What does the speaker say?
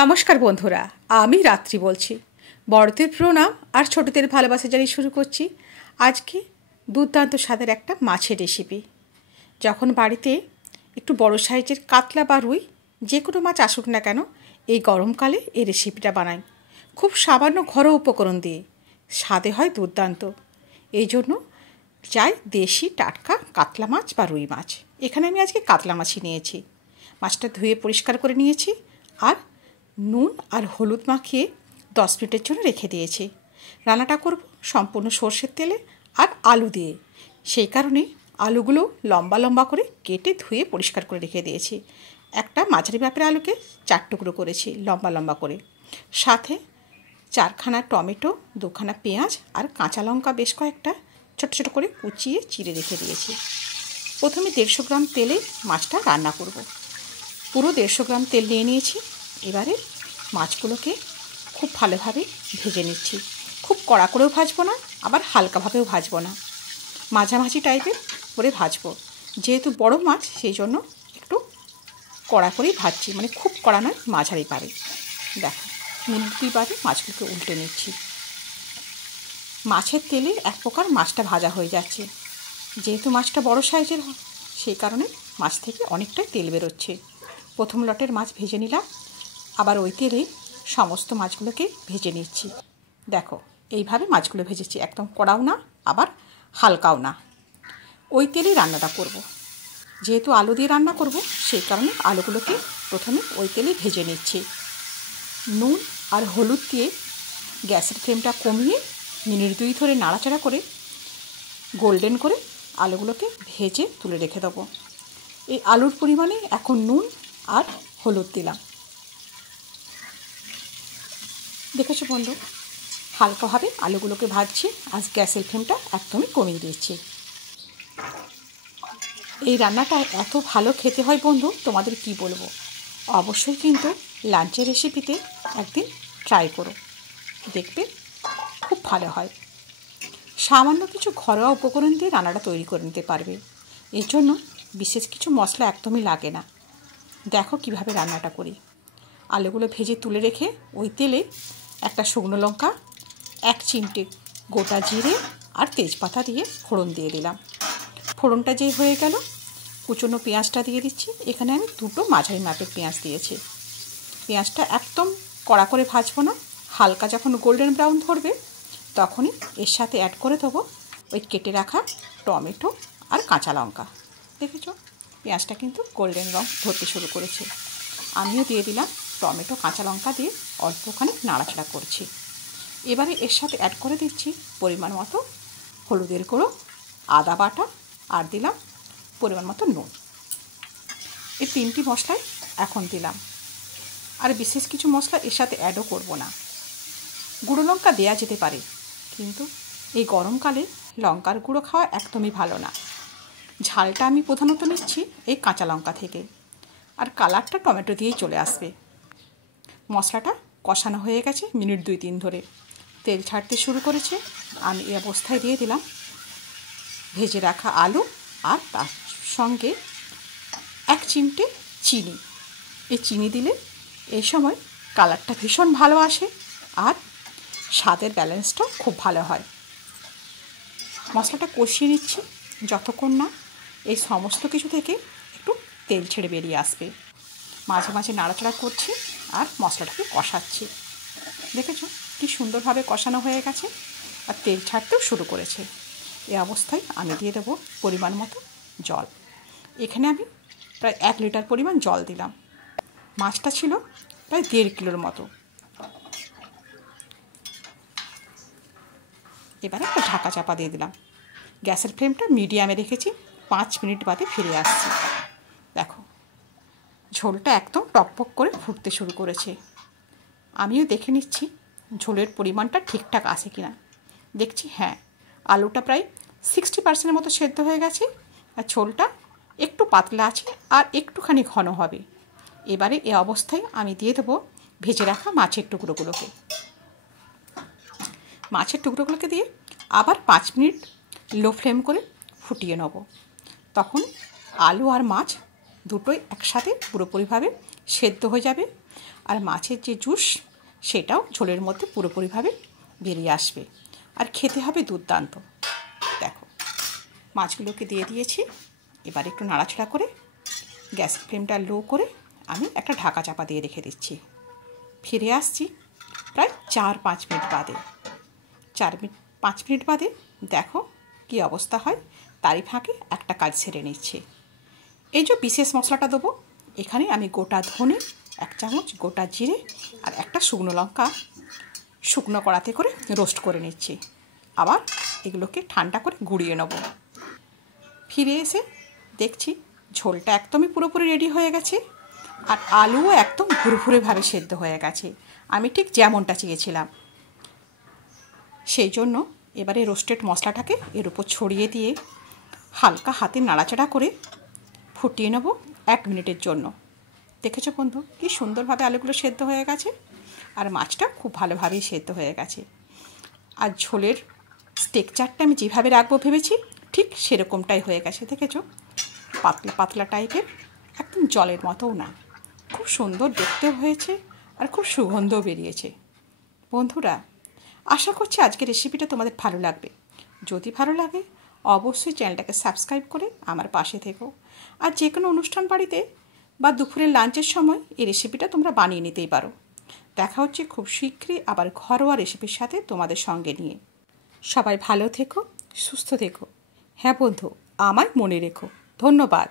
নমস্কার বন্ধুরা, আমি রাত্রি বলছি। বড়দের প্রণাম আর ছোটদের ভালোবাসা জানিয়ে শুরু করছি আজকে দুর্দান্ত স্বাদের একটা মাছের রেসিপি। যখন বাড়িতে একটু বড় সাইজের কাতলা বা রুই যে কোনো মাছ আসুক না কেন, এই গরমকালে এই রেসিপিটা বানাই খুব সামান্য ঘরোয়া উপকরণ দিয়ে। স্বাদে হয় দুর্দান্ত। এই জন্য চাই দেশি টাটকা কাতলা মাছ বা রুই মাছ। এখানে আমি আজকে কাতলা মাছই নিয়েছি। মাছটা ধুয়ে পরিষ্কার করে নিয়েছি আর নুন আর হলুদ মাখিয়ে 10 মিনিটের জন্য রেখে দিয়েছি। রান্নাটা করব সম্পূর্ণ সর্ষের তেলে আর আলু দিয়ে। সেই কারণে আলুগুলো লম্বা লম্বা করে কেটে ধুয়ে পরিষ্কার করে রেখে দিয়েছি। একটা মাঝারি মাপের আলুকে 4 টুকরো করেছি লম্বা লম্বা করে। সাথে 4খানা টমেটো, 2খানা পেঁয়াজ আর কাঁচা লঙ্কা বেশ কয়েকটা ছোট ছোট করে কুচিয়ে চিড়ে রেখে দিয়েছি। প্রথমে 150 গ্রাম তেলে মাছটা রান্না করব। পুরো 150 গ্রাম তেল নিয়ে নিয়েছি। এবারে মাছগুলোকে খুব ভালোভাবে ভেজে নিচ্ছি। খুব কড়া করেও ভাজবো না, আবার হালকাভাবেও ভাজবো না, মাঝামাঝি টাইপের করে ভাজবো। যেহেতু বড় মাছ সেই জন্য একটু কড়া করেই ভাজছি, মানে খুব কড়া নয়, মাঝারি পারে। দেখো, দুইবারে মাছগুলোকে উল্টে নিচ্ছি। মাছের তেলে এক প্রকার মাছটা ভাজা হয়ে যাচ্ছে। যেহেতু মাছটা বড় সাইজের সেই কারণে মাছ থেকে অনেকটাই তেল বেরোচ্ছে। প্রথম লটের মাছ ভেজে নিলাম, আবার ওই তেলে সমস্ত মাছগুলোকে ভেজে নিচ্ছি। দেখো, এইভাবে মাছগুলো ভেজেছি, একদম কড়াও না আবার হালকাও না। ওই তেলেই রান্নাটা করব। যেহেতু আলু দিয়ে রান্না করব সেই কারণে আলুগুলোকে প্রথমে ওই তেলে ভেজে নিচ্ছি। নুন আর হলুদ দিয়ে গ্যাসের ফ্লেমটা কমিয়ে মিনিট 2 ধরে নাড়াচাড়া করে গোল্ডেন করে আলুগুলোকে ভেজে তুলে রেখে দেবো। এই আলুর পরিমাণে এখন নুন আর হলুদ দিলাম। দেখেছো বন্ধু, হালকাভাবে আলুগুলোকে ভাজছি। আজ গ্যাসের ফ্লেমটা একদমই কমিয়ে দিয়েছি। এই রান্নাটা এত ভালো খেতে হয় বন্ধু, তোমাদের কি বলবো। অবশ্যই কিন্তু লাঞ্চের রেসিপিতে একদিন ট্রাই করো, দেখবে খুব ভালো হয়। সামান্য কিছু ঘরোয়া উপকরণ দিয়ে রান্নাটা তৈরি করে নিতে পারবে। এর জন্য বিশেষ কিছু মশলা একদমই লাগে না। দেখো কিভাবে রান্নাটা করি। আলুগুলো ভেজে তুলে রেখে ওই তেলে একটা শুকনো লঙ্কা, 1 চিমটে গোটা জিরে আর তেজপাতা দিয়ে ফোড়ন দিয়ে দিলাম। ফোড়নটা যেই হয়ে গেল, কুচনো পেঁয়াজটা দিয়ে দিচ্ছি। এখানে আমি 2টো মাঝারি মাপের পেঁয়াজ দিয়েছি। পেঁয়াজটা একদম কড়া করে ভাজবো না, হালকা যখন গোল্ডেন ব্রাউন ধরবে তখনই এর সাথে অ্যাড করে দেবো ওই কেটে রাখা টমেটো আর কাঁচা লঙ্কা। দেখেছো, পেঁয়াজটা কিন্তু গোল্ডেন রং ধরতে শুরু করেছে। আমিও দিয়ে দিলাম টমেটো, কাঁচা লঙ্কা দিয়ে অল্পখানি নাড়াচাড়া করছি। এবারে এর সাথে অ্যাড করে দিচ্ছি পরিমাণ মতো হলুদের গুঁড়ো, আদা বাটা আর দিলাম পরিমাণ মতো নুন। এই 3টি মশলাই এখন দিলাম। আর বিশেষ কিছু মশলা এর সাথে অ্যাডও করব না। গুঁড়ো লঙ্কা দেওয়া যেতে পারে, কিন্তু এই গরমকালে লঙ্কার গুঁড়ো খাওয়া একদমই ভালো না। ঝালটা আমি প্রধানত নিচ্ছি এই কাঁচা লঙ্কা থেকে, আর কালারটা টমেটো দিয়েই চলে আসবে। মশলাটা কষানো হয়ে গেছে মিনিট 2-3 ধরে, তেল ছাড়তে শুরু করেছে। আমি এই অবস্থায় দিয়ে দিলাম ভেজে রাখা আলু আর তার সঙ্গে 1 চিমটে চিনি। এই চিনি দিলে এই সময় কালারটা ভীষণ ভালো আসে আর স্বাদের ব্যালেন্সটাও খুব ভালো হয়। মশলাটা কষিয়ে নিচ্ছি যতক্ষণ না এই সমস্ত কিছু থেকে একটু তেল ছেড়ে বেরিয়ে আসবে। মাঝে মাঝে নাড়াচাড়া করছি আর মশলাটাকে কষাচ্ছি। দেখেছো কি সুন্দরভাবে কষানো হয়ে গেছে আর তেল ছাড়তেও শুরু করেছে। এই অবস্থায় আমি দিয়ে দেবো পরিমাণ মতো জল। এখানে আমি প্রায় 1 লিটার পরিমাণ জল দিলাম। মাছটা ছিল প্রায় 1.5 কিলোর মতো। এবারে একটা ঢাকা চাপা দিয়ে দিলাম। গ্যাসের ফ্লেমটা মিডিয়ামে রেখেছি। 5 মিনিট বাদে ফিরে আসছি। দেখো, ঝোলটা একদম টকপক করে ফুটতে শুরু করেছে। আমিও দেখে নিচ্ছি ঝোলের পরিমাণটা ঠিকঠাক আছে কিনা। দেখছি হ্যাঁ, আলুটা প্রায় 60% মতো সেদ্ধ হয়ে গেছে আর ঝোলটা একটু পাতলা আছে আর একটুখানি ঘন হবে। এবারে এই অবস্থায় আমি দিয়ে দেবো ভেজে রাখা মাছের টুকরোগুলোকে। মাছের টুকরোগুলোকে দিয়ে আবার 5 মিনিট লো ফ্লেম করে ফুটিয়ে নেব। তখন আলু আর মাছ দুটোই একসাথে পুরোপুরিভাবে সেদ্ধ হয়ে যাবে আর মাছের যে জুস সেটাও ঝোলের মধ্যে পুরোপুরিভাবে বেরিয়ে আসবে, আর খেতে হবে দুর্দান্ত। দেখো, মাছগুলোকে দিয়ে দিয়েছি। এবার একটু নাড়াচাড়া করে গ্যাসের ফ্লেমটা লো করে আমি একটা ঢাকা চাপা দিয়ে রেখে দিচ্ছি। ফিরে আসছি প্রায় 4-5 মিনিট বাদে। 4-5 মিনিট বাদে দেখো কি অবস্থা হয়। তারই ফাঁকে একটা কাজ সেরে নিচ্ছি। এই যে বিশেষ মশলাটা দেবো, এখানে আমি গোটা ধনে, 1 চামচ গোটা জিরে আর একটা শুকনো লঙ্কা শুকনো কড়াতে করে রোস্ট করে নিচ্ছি। আবার এগুলোকে ঠান্ডা করে গুঁড়িয়ে নেব। ফিরে এসে দেখছি ঝোলটা একদমই পুরোপুরি রেডি হয়ে গেছে, আর আলুও একদম ভুরভুরেভাবে সেদ্ধ হয়ে গেছে, আমি ঠিক যেমনটা চেয়েছিলাম। সেই জন্য এবারে রোস্টেড মশলাটাকে এর উপর ছড়িয়ে দিয়ে হালকা হাতে নাড়াচাড়া করে ফুটিয়ে নেব 1 মিনিটের জন্য। দেখেছো বন্ধু, কি সুন্দরভাবে আলুগুলো সেদ্ধ হয়ে গেছে, আর মাছটা খুব ভালোভাবেই সেদ্ধ হয়ে গেছে। আর ঝোলের টেক্সচারটা আমি যেভাবে রাখবো ভেবেছি ঠিক সেরকমটাই হয়ে গেছে। দেখেছো, পাতলা পাতলা টাইপের, একদম জলের মতোও না, খুব সুন্দর দেখতেও হয়েছে আর খুব সুগন্ধও বেরিয়েছে। বন্ধুরা, আশা করছি আজকের রেসিপিটা তোমাদের ভালো লাগবে। যদি ভালো লাগে অবশ্যই চ্যানেলটাকে সাবস্ক্রাইব করে আমার পাশে থেকো। আর যে কোনো অনুষ্ঠান বাড়িতে বা দুপুরের লাঞ্চের সময় এই রেসিপিটা তোমরা বানিয়ে নিতেই পারো। দেখা হচ্ছে খুব শীঘ্রই আবার ঘরোয়া রেসিপির সাথে তোমাদের সঙ্গে নিয়ে। সবাই ভালো থেকো, সুস্থ থেকো। হ্যাঁ বন্ধু, আমায় মনে রেখো। ধন্যবাদ।